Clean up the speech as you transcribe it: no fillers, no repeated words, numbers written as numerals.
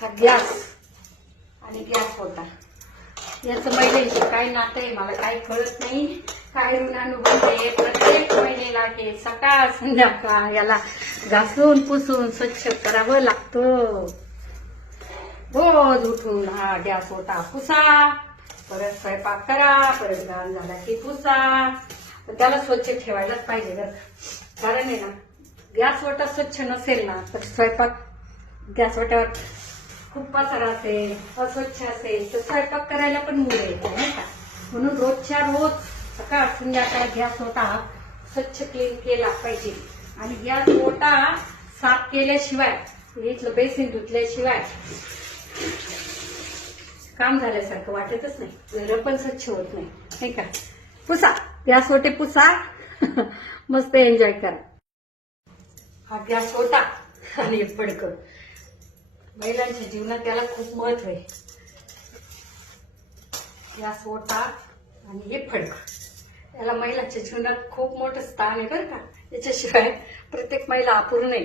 हा गॅस आणि गॅस होता याचं महिन्याशी काय नातं आहे मला काही कळत नाही. काय ऋणानुबंध आहे. प्रत्येक महिन्याला हे सकाळ संध्याकाळ याला घासून पुसून स्वच्छ करावं लागतं. रोज उठून हा गॅस होता पुसा, परत स्वयंपाक करा, परत घाण झाला की पुसा. पण त्याला स्वच्छ ठेवायलाच पाहिजे बरं. कारण आहे ना गॅस ओटा स्वच्छ नसेल ना तर स्वयंपाक गॅस ओट्यावर खूप पसारा असेल, अस्वच्छ असेल तर स्वयंपाक करायला पण मूड येतो नाही का. म्हणून रोजच्या रोज सकाळ संध्याकाळ गॅस ओटा स्वच्छ क्लीन केला पाहिजे. आणि गॅस ओटा साफ केल्याशिवाय इथलं बेसिन धुतल्याशिवाय काम झाल्यासारखं वाटतच नाही. घर पण स्वच्छ होत नाही का. पुसा गॅस ओटे पुसा मस्त एन्जॉय करा. हा गॅस ओटा आणि फडकं महिलांच्या जीवनात त्याला खूप महत्व आहे. गॅस ओटा आणि हे फडक त्याला महिलांच्या जीवनात खूप मोठं स्थान आहे बरं का. याच्याशिवाय प्रत्येक महिला अपूर्ण आहे.